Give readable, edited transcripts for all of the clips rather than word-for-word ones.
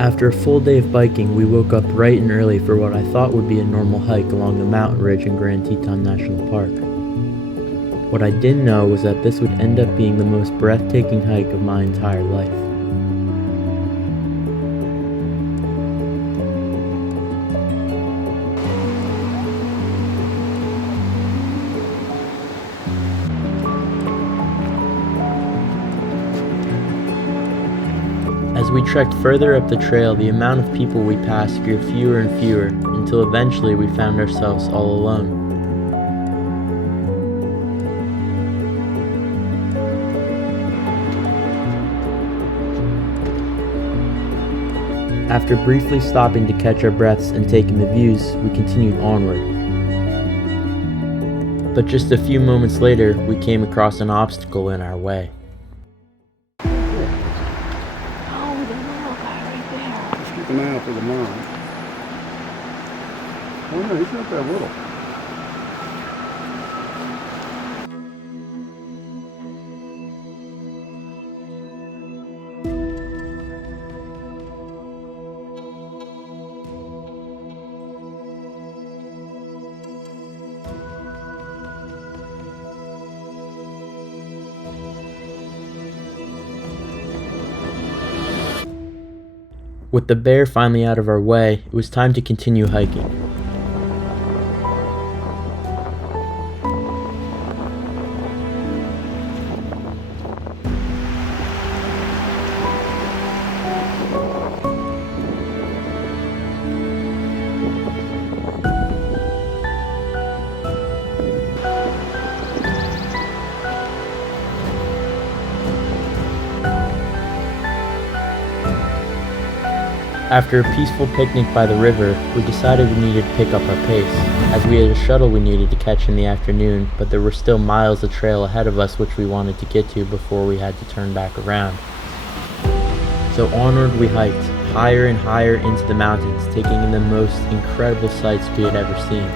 After a full day of biking, we woke up bright and early for what I thought would be a normal hike along the mountain ridge in Grand Teton National Park. What I didn't know was that this would end up being the most breathtaking hike of my entire life. As we trekked further up the trail, the amount of people we passed grew fewer and fewer, until eventually we found ourselves all alone. After briefly stopping to catch our breaths and take in the views, we continued onward. But just a few moments later, we came across an obstacle in our way. Keep an eye out for the mom. Oh no, he's not that little. With the bear finally out of our way, it was time to continue hiking. After a peaceful picnic by the river, we decided we needed to pick up our pace, as we had a shuttle we needed to catch in the afternoon, but there were still miles of trail ahead of us which we wanted to get to before we had to turn back around. So onward we hiked, higher and higher into the mountains, taking in the most incredible sights we had ever seen.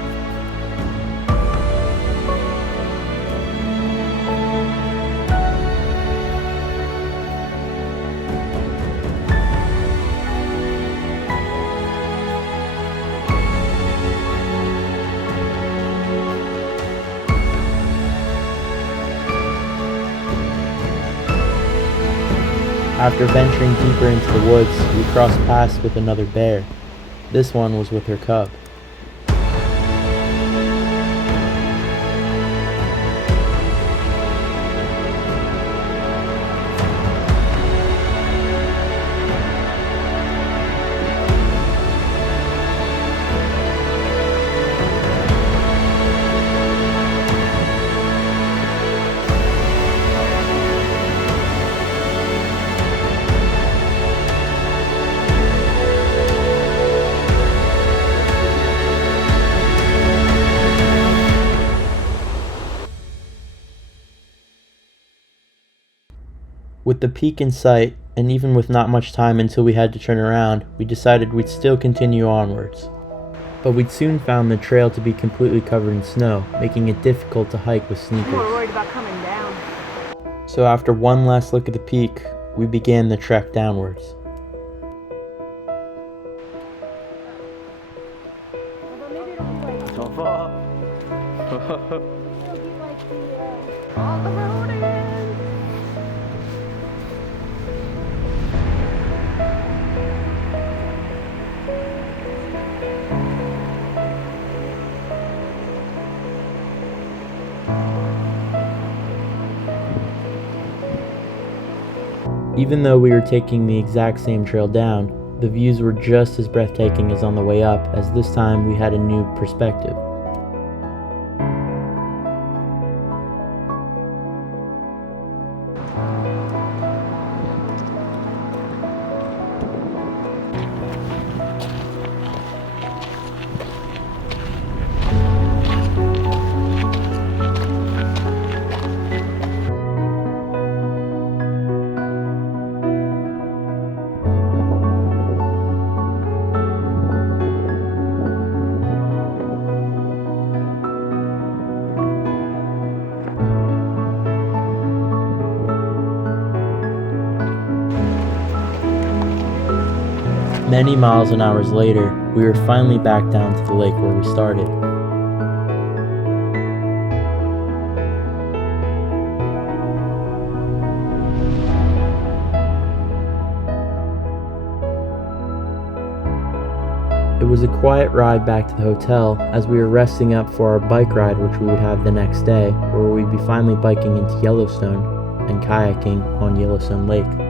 After venturing deeper into the woods, we crossed paths with another bear. This one was with her cub. With the peak in sight, and even with not much time until we had to turn around, we decided we'd still continue onwards. But we'd soon found the trail to be completely covered in snow, making it difficult to hike with sneakers. I'm more worried about coming down. So after one last look at the peak, we began the trek downwards. Although maybe it'll be like, Don't fall. it'll be like the, all the road is. Even though we were taking the exact same trail down, the views were just as breathtaking as on the way up, as this time we had a new perspective. Many miles and hours later, we were finally back down to the lake where we started. It was a quiet ride back to the hotel as we were resting up for our bike ride which we would have the next day, where we'd be finally biking into Yellowstone and kayaking on Yellowstone Lake.